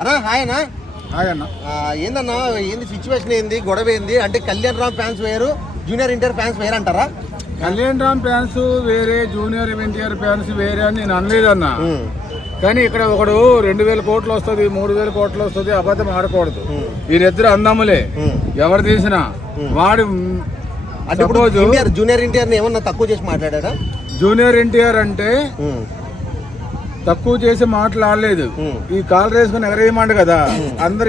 అన్నా హాయ్ అన్న. హాయ్ అన్న. ఏందన్నా ఏంది సిచ్యువేషన్ ఏంది, గొడవ ఏంది? అంటే కళ్యాణ్ రామ్ ఫ్యాన్స్ వేరు, జూనియర్ ఎన్టీఆర్ ఫ్యాన్స్ వేరు అంటారా? కళ్యాణ్ రామ్ ఫ్యాన్స్ వేరే, జూనియర్ ఎన్టీఆర్ ఫ్యాన్స్ వేరే అని నేను అనలేదన్నా. కానీ ఇక్కడ ఒకడు 2000 కోట్లు వస్తుంది, 3000 కోట్లు వస్తుంది, అబద్ధం ఆడకూడదు. వీరిద్దరు అందములే, ఎవరు తీసినా వాడు. అంటే జూనియర్ ఎన్టీఆర్ ఏమన్నా తక్కువ చేసి మాట్లాడారా? జూనియర్ ఎన్టీఆర్ అంటే తక్కువ చేసి మాట్లాడలేదు. ఈ కాలు వేసుకుని ఎగరేయమంట కదా, అందరు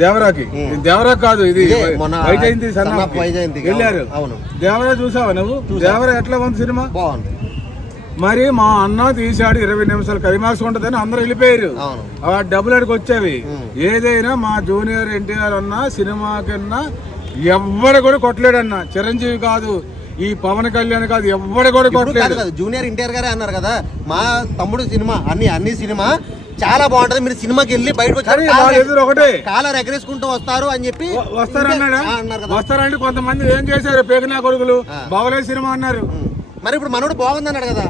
దేవరాకి. దేవరా కాదు, ఇది వైజయంతి వెళ్ళారు. దేవరా చూసావా నువ్వు? దేవరా ఎట్లా ఉంది సినిమా? బాగుంది. మరి మా అన్న తీశాడు 20 నిమిషాలు క్లైమాక్స్ ఉంటదని అందరు వెళ్ళిపోయారు. డబ్బులు అడిగి వచ్చేవి. ఏదైనా మా జూనియర్ ఎన్టీఆర్ అన్న సినిమా కన్నా ఎవ్వడు కూడా కొట్టలేడన్న. చిరంజీవి కాదు, ఈ పవన్ కళ్యాణ్ కాదు, ఎవ్వడు కూడా కొట్టలేదు. జూనియర్ ఎన్టీఆర్ గారే అన్నారు కదా, మా తమ్ముడు సినిమా అన్ని సినిమా చాలా బాగుంటది, మీరు సినిమాకి వెళ్ళి బయటకు ఒకటే కాలర్ ఎగరేసుకుంటూ వస్తారు అని చెప్పి వస్తారంటే కొంతమంది ఏం చేశారు, పేకనా కొడుకులు బాగలేదు సినిమా అన్నారు. మరి ఇప్పుడు మనోడు బాగుంది అన్నాడు కదా,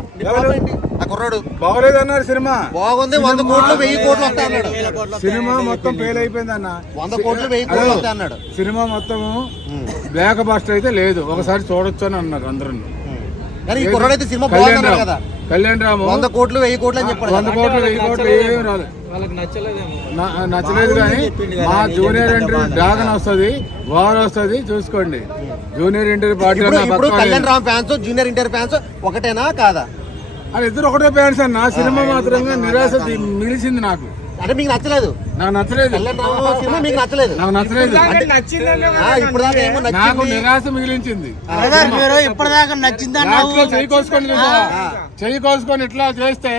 ఆ కుర్రాడు బాగలేదు అన్నారు. సినిమా బాగుంది, 100 కోట్లు 1000 కోట్లు వస్తాయి అన్నాడు. సినిమా మొత్తం ఫెయిల్ అయిపోయింది అన్న. 100 కోట్లు 1000 కోట్లు వస్తాయి అన్నాడు. సినిమా మొత్తం బ్లాక్ బస్టర్ అయితే లేదు, ఒకసారి చూడొచ్చు అని అన్నారు అందరూ. కానీ ఈ కుర్రాడు అయితే సినిమా బాగుంది అన్నాడు కదా. కళ్యాణ్ రామ్ 100 కోట్లు 1000 కోట్లు అని చెప్పాడు. 100 కోట్లు 1000 కోట్లు ఏమీ రాలేదు, నచ్చలేదు. కానీ మా జూనియర్ ఎన్టీఆర్ డ్రాగన్ వస్తుంది, వార్ వస్తుంది, చూసుకోండి. Junior NTR party Kalyan Ram fans junior NTR fans ఒకటేనా కాదా? అది ఇద్దరు ఒకటే ఫ్యాన్స్ అన్న. సినిమా మాత్రంగా నిరాశ మిగిలిచింది నాకు. అంటే మీకు నచ్చలేదు? నాకు నచ్చలేదు. సినిమా మీకు నచ్చలేదు? నాకు నచ్చలేదు. ఇప్పుడు నాకు నిరాశ మిగిలించింది. ఇప్పటిదాకా నచ్చిందా? చెయ్యి కోసుకొని ఇట్లా చేస్తే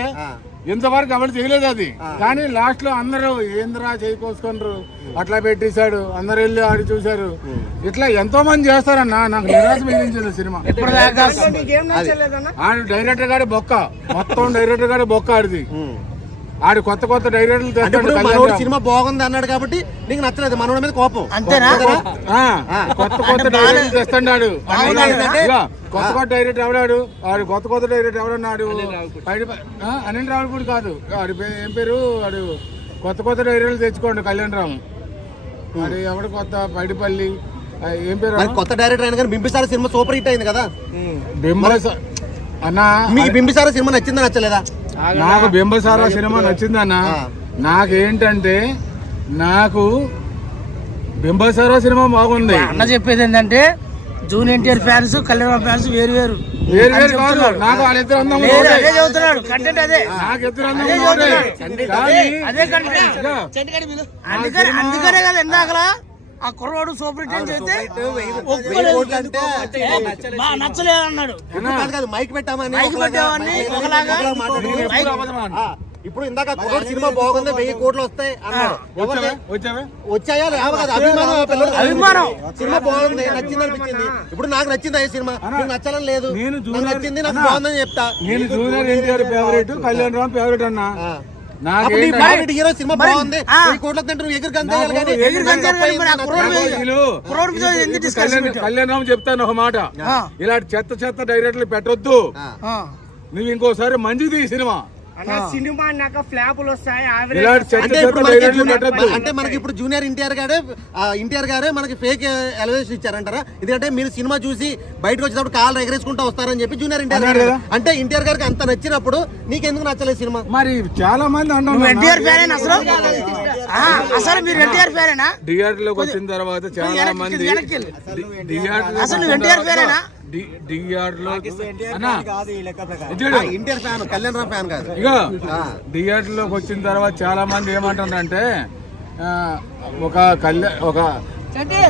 ఇంతవరకు ఎవరు చేయలేదు అది. కానీ లాస్ట్ లో అందరూ ఏంద్రా చెయ్యి కోసుకుంటారు అట్లా పెట్టేశాడు, అందరు వెళ్ళి ఆడి చూశారు. ఇట్లా ఎంతో మంది చేస్తారన్న. నాకు నిరాశ మిగిలించింది సినిమా. ఆడు డైరెక్టర్ గారి బొక్క, మొత్తం డైరెక్టర్ గారి బొక్క ఆడిది. ఆడు కొత్త డైరెక్టర్లు సినిమా బాగుంది అన్నాడు కాబట్టి నీకు నచ్చలేదు, మనోడి మీద కోపం అంతేనా? కొత్త డైరెక్టర్ తెస్తున్నాడు. కొత్త డైరెక్టర్ ఎవడాడు? ఆడు కొత్త డైరెక్టర్ ఎవడన్నాడు? అనిల్ రావుపూడి కాదు, ఆడి ఏం పేరు? ఆడు కొత్త డైరెక్టర్లు తెచ్చుకోండి. కళ్యాణ్ రామ్ ఆడు ఎవడు కొత్త బయటపల్లి ఏం పేరు? కొత్త డైరెక్టర్ అయినా కానీ బింబిసార సినిమా సూపర్ హిట్ అయింది కదా. అన్నా మీకు బింబిసార సినిమా నచ్చిందా నచ్చలేదా? నాకు బింబసారా సినిమా నచ్చిందన్న. నాకేంటంటే నాకు బింబసారా సినిమా బాగుంది. అన్న చెప్పేది ఏంటంటే junior NTR fans Kalyan fans వేరు వేరు కాదు. నాకు వాళ్ళిద్దరు అందం చదువుతున్నాడు కంటెంట్ అదే. నాకు ఇద్దరు అందుకనే కదా ఇందాకలా ఆ కుర్రాడు సూపర్ హిట్ అయితే నచ్చలేదు అన్నాడు. మైక్ పెట్టామని ఇప్పుడు ఇందాక కుర్రాడు సినిమా బాగుంది 1000 కోట్లు వస్తాయి అన్నాడు. వచ్చాయా? అభిమానం. సినిమా బాగుంది, నచ్చింది అనిపించింది. ఇప్పుడు నాకు నచ్చింది అయ్యే సినిమా, నీకు నచ్చాలని లేదు. నచ్చింది, నాకు బాగుందని చెప్తా. నేను junior NTR favourite, Kalyan Ram favourite అన్నా. హీరో సినిమా బాగుంది, 1000 కోట్ల తింటారు కళ్యాణ్ రామ్ చెప్తాను ఒక మాట, ఇలాంటి చెత్త డైరెక్టర్లు పెట్టొద్దు. నువ్వు ఇంకోసారి మంచిది ఈ సినిమా. సినిమా అన్నాక ఫ్లాపులు వస్తాయి. అంటే మనకి ఇప్పుడు జూనియర్ ఎన్టీఆర్ గారే మనకి ఫేక్ ఎలివేషన్ ఇచ్చారంటారా? ఎందుకంటే మీరు సినిమా చూసి బయటకు వచ్చేటప్పుడు కాళ్ళు ఎగరేసుకుంటూ వస్తారని చెప్పి జూనియర్ ఎన్టీఆర్ గారు. అంటే ఎన్టీఆర్ గారికి అంత నచ్చినప్పుడు నీకెందుకు నచ్చలేదు సినిమా? మరి చాలా మంది ఎన్టీఆర్ ఫ్యాన్ అసలు మీరు ఎన్టీఆర్ ఫ్యానేనా? థియేటర్ లోకి వచ్చిన తర్వాత చాలా మంది అసలు ఎన్టీఆర్ ఫ్యానేనా? థియేటర్ లోకి వచ్చిన తర్వాత చాలా మంది ఏమంటారంటే ఒక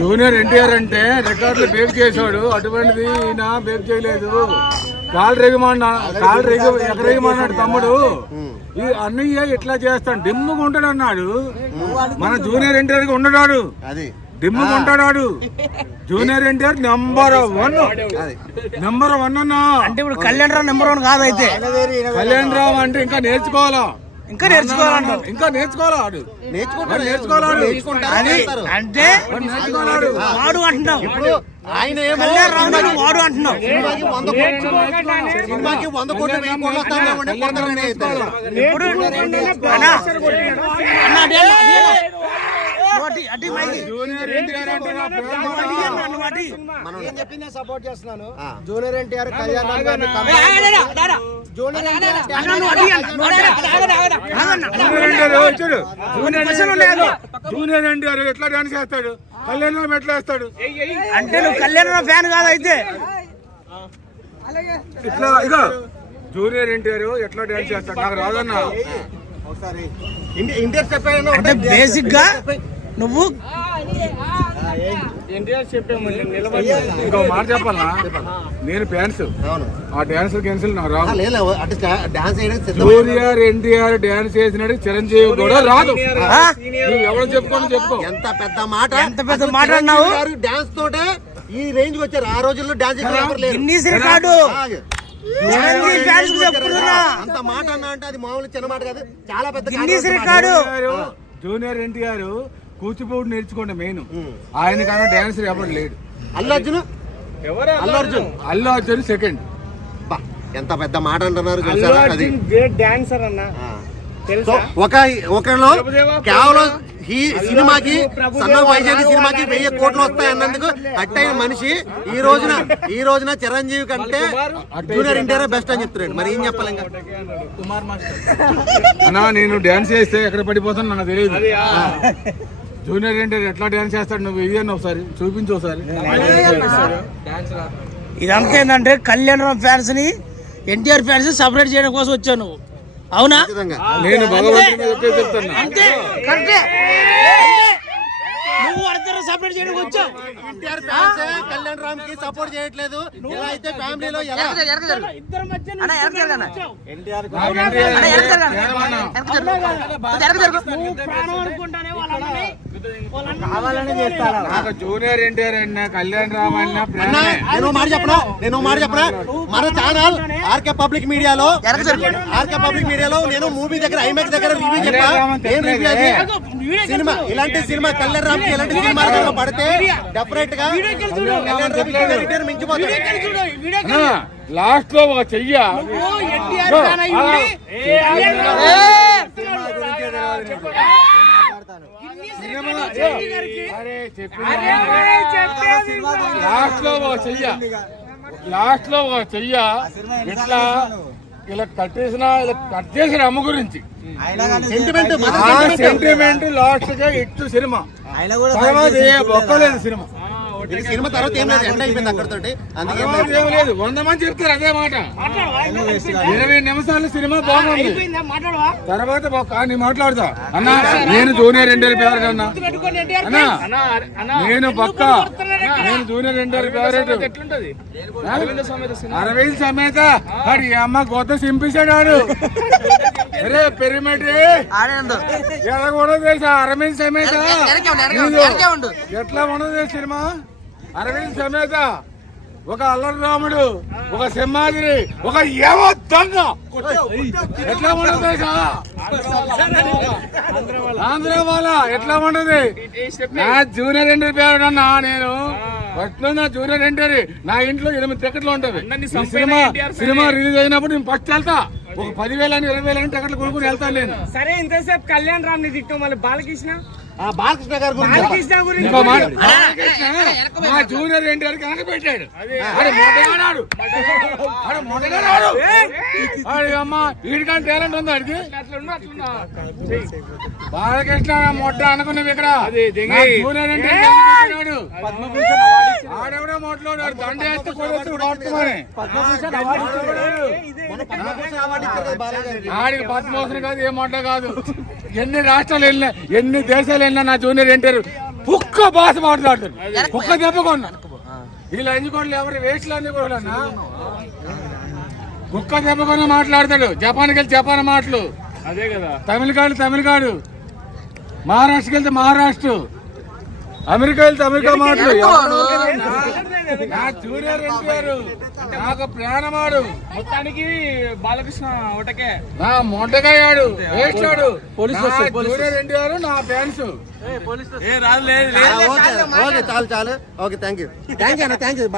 జూనియర్ ఎన్టీఆర్ అంటే రికార్డులు బేక్ చేశాడు, అటువంటిది ఈయన బేక్ చేయలేదు. ఎగరేయమన్నాడు తమ్ముడు. ఈ అన్నయ్య ఇట్లా చేస్తాడు, డిమ్ముగా ఉంటాడు అన్నాడు. మన జూనియర్ ఎన్టీఆర్ ఉండడాడు, డిమ్ముగా ఉంటాడు. జూనియర్ ఎన్టీఆర్ నెంబర్ 1 అన్నా. అంటే ఇప్పుడు కళ్యాణ్ రావు నెంబర్ 1 కాదు. అయితే కళ్యాణ్ రావు అంటే ఇంకా నేర్చుకోవాలా, ఇంకా నేర్చుకోవాలంట. ఇంకా నేర్చుకోవాలా, అంటే వాడు అంటున్నావు. ఆయన వాడు అంటున్నావు. సినిమాకి 100 కోట్లు 1000 కోట్లు వస్తాయి. ఇప్పుడు జూనియర్ ఎన్టీఆర్ అంటే నా ప్రేమ. నేను చెప్పింది సపోర్ట్ చేస్తున్నాను. జూనియర్ ఎన్టీఆర్ కళ్యాణ్ రామ్ గారిని జూనియర్ జూనియర్ ఎన్టీఆర్ ఎట్లా డాన్స్ చేస్తాడు, కళ్యాణ్ రామ్ ఎట్లా వేస్తాడు అంటే నువ్వు కళ్యాణ్ ఫ్యాన్ కాదు అయితే. ఇట్లా ఇక జూనియర్ ఎన్టీఆర్ ఎట్లా డాన్స్ చేస్తాడు నాకు రాదన్నా. ఇండియా స్టెప్ అంటే బేసిక్ గా నువ్వు ఇంకో మాట చెప్పాలా, నేను ఫ్యాన్స్. ఆ డాన్స్ క్యాన్సిల్ నాకు రాదు. డాన్స్ జూనియర్ ఎన్టీఆర్ డాన్స్ చేసినట్టు చిరంజీవి కూడా రాదు. నువ్వు ఎవరు చెప్పుకోని చెప్పుకో. ఎంత పెద్ద మాట, ఎంత పెద్ద మాట అన్నావు. డాన్స్ తోటే ఈ రేంజ్ వచ్చారు. ఆ రోజుల్లో డాన్స్ గిన్నీస్ రికార్డు అంత మాట అన్నా అంటే అది మామూలు చిన్న మాట కాదు, చాలా పెద్ద Guinness record. Junior NTR Kuchipudi నేర్చుకోండి మెయిన్. ఆయన కన్నా డాన్స్ ఎవరు లేడు. అల్లు అర్జున్ అల్లు అర్జున్ సెకండ్. ఎంత పెద్ద మాట అంటున్నారు చూసారా. అది డాన్సర్ అన్న. సో ఒకళ్ళు కేవలం ఈ సినిమాకి సన్న వైజాగ్ సినిమాకి 1000 కోట్లు వస్తాయి అన్నందుకు అట్టయిన మనిషి ఈ రోజున చిరంజీవి కంటే జూనియర్ ఎన్టీఆర్ బెస్ట్ అని చెప్తున్నాడు. మరి ఏం చెప్పాలి ఇంకా. అన్నా నేను డాన్స్ చేస్తే ఎక్కడ పడిపోతాను నాకు తెలియదు. జూనియర్ ఎన్టీఆర్ ఎట్లా డాన్స్ చేస్తాడు నువ్వు ఇదేనా ఒకసారి చూపించు ఒకసారి. ఇదంతా ఏంటంటే కళ్యాణ్ రామ్ ఫ్యాన్స్ ని ఎన్టీఆర్ ఫ్యాన్స్ సపరేట్ చేయడం కోసం వచ్చావు నువ్వు, అవునా? నేను భగవంతుడి చెప్తున్నా. అంతే కరెక్టే. నువ్వు అర్థం సపరేట్ చేయడానికి వచ్చావు. ఎన్టీఆర్ ఫ్యాన్స్ కళ్యాణ్ రామ్ కి సపోర్ట్ చేయట్లేదు. ఇలా అయితే ఫ్యామిలీలో ఎలా ఇద్దరు మధ్య ప్రాణం అనుకుంటానే వాళ్ళని నాకు జూనియర్ ఎన్టీఆర్ అన్నా కళ్యాణ్ రామ్ అన్నా నేను మాట చెప్పనా మన ఛానల్ ఆర్కే పబ్లిక్ మీడియాలో నేను మూవీ దగ్గర ఐమాక్స్ దగ్గర రివ్యూ చెప్పా. ఏం రివ్యూ అది? సినిమా ఇలాంటి సినిమా కళ్యాణ్ రామ్ కి ఇలాంటి సినిమా పడితే డెఫినెట్ గా కళ్యాణ్ రామ్ రిటైర్ మించిపోతాడు. లాస్ట్ లో ఒక చెయ్య లాస్ట్ లో ఒక చెయ్య ఇట్లా ఇలా కట్టేసిన ఇలా కట్ చేసిన అమ్మ గురించి సెంటిమెంట్ లాస్ట్ గా ఇట్టు సినిమా తర్వాత ఒక్కలేదు సినిమా. సినిమా తర్వాత ఏం లేదు, ఎండ్ అయిపోయింది అక్కడతోటి. అందుకే ఏం లేదు, 100 మంది చెప్తారు అదే మాట. 20 నిమిషాలు సినిమా బాగుంది, తర్వాత నేను మాట్లాడతా అన్నా. నేను జూనియర్ ఎన్టీఆర్ ఫేవరెట్ అన్నా. నేను పక్క నేను జూనియర్ ఎన్టీఆర్ ఫేవరెట్. అరవింద్ సమేత వాడి అమ్మ కొత్త సింపిస్తాడు వాడు. అరే పెరిమిటి ఎలా ఉండదు తెలుసా అరవింద్ సమేత. ఎట్లా ఉండదు సినిమా అరవింద్ సమేత. ఒక అల్లరి రాముడు, ఒక సింహాద్రి, ఒక ఏవో దొంగ. ఎట్లా ఉండదు ఆంధ్ర వాళ్ళ ఎట్లా ఉండదు. నా జూనియర్ ఎన్టీఆర్ పేరు అన్నా. నేను ఫస్ట్ నా జూనియర్ ఎన్టీఆర్ నా ఇంట్లో 8 టికెట్లు ఉంటుంది. సినిమా రిలీజ్ అయినప్పుడు నేను ఫస్ట్ వెళ్తా. ఒక 10,000 అని 20,000 అని టికెట్లు కొనుక్కుని వెళ్తాను నేను. సరే ఇంతసేపు కళ్యాణ్ రామ్ ని తిట్టు, మళ్ళీ బాలకృష్ణ బాలకృష్ణ గురించి ఇంకో మాట. మా జూనియర్ ఎన్టీఆర్ కనుక పెట్టాడు అమ్మ వీడికంటే టాలెంట్ ఉంది అడిగి. బాలకృష్ణ మొట్ట అనుకున్నావు ఇక్కడ. జూనియర్ ఎన్టీఆర్ ఆడెవడో మొట్టలోడు దండ వేస్తే ఆడికి పద్మభూషణ్ కాదు, ఏ మొట్ట కాదు. ఎన్ని రాష్ట్రాలు వెళ్ళినా ఎన్ని దేశాలు వెళ్ళినా నా జూనియర్ ఎన్టీఆర్ కుక్క భాష మాట్లాడతాడు. కుక్క దెబ్బకొన్నా వీళ్ళు అంచుకోండి ఎవరు వేస్ట్లు అన్ని కూడా కుక్క దెబ్బకొన్నా మాట్లాడతాడు. జపాన్కి వెళ్తే జపాన్ మాటలు, అదే కదా. తమిళనాడు, మహారాష్ట్రకి వెళ్తే మహారాష్ట్ర, అమెరికా వెళ్తే అమెరికా మాటలు. నా జూనియర్ ఎన్టీఆర్ నాకు ప్రాణమాడు. మొత్తానికి బాలకృష్ణ ఒకటకే నా మొంటగాడు వేస్తాడు. జూనియర్ ఎన్టీఆర్ నా ఫ్యాన్స్. చాలు ఓకే థ్యాంక్ యూ అన్న, థ్యాంక్ యూ.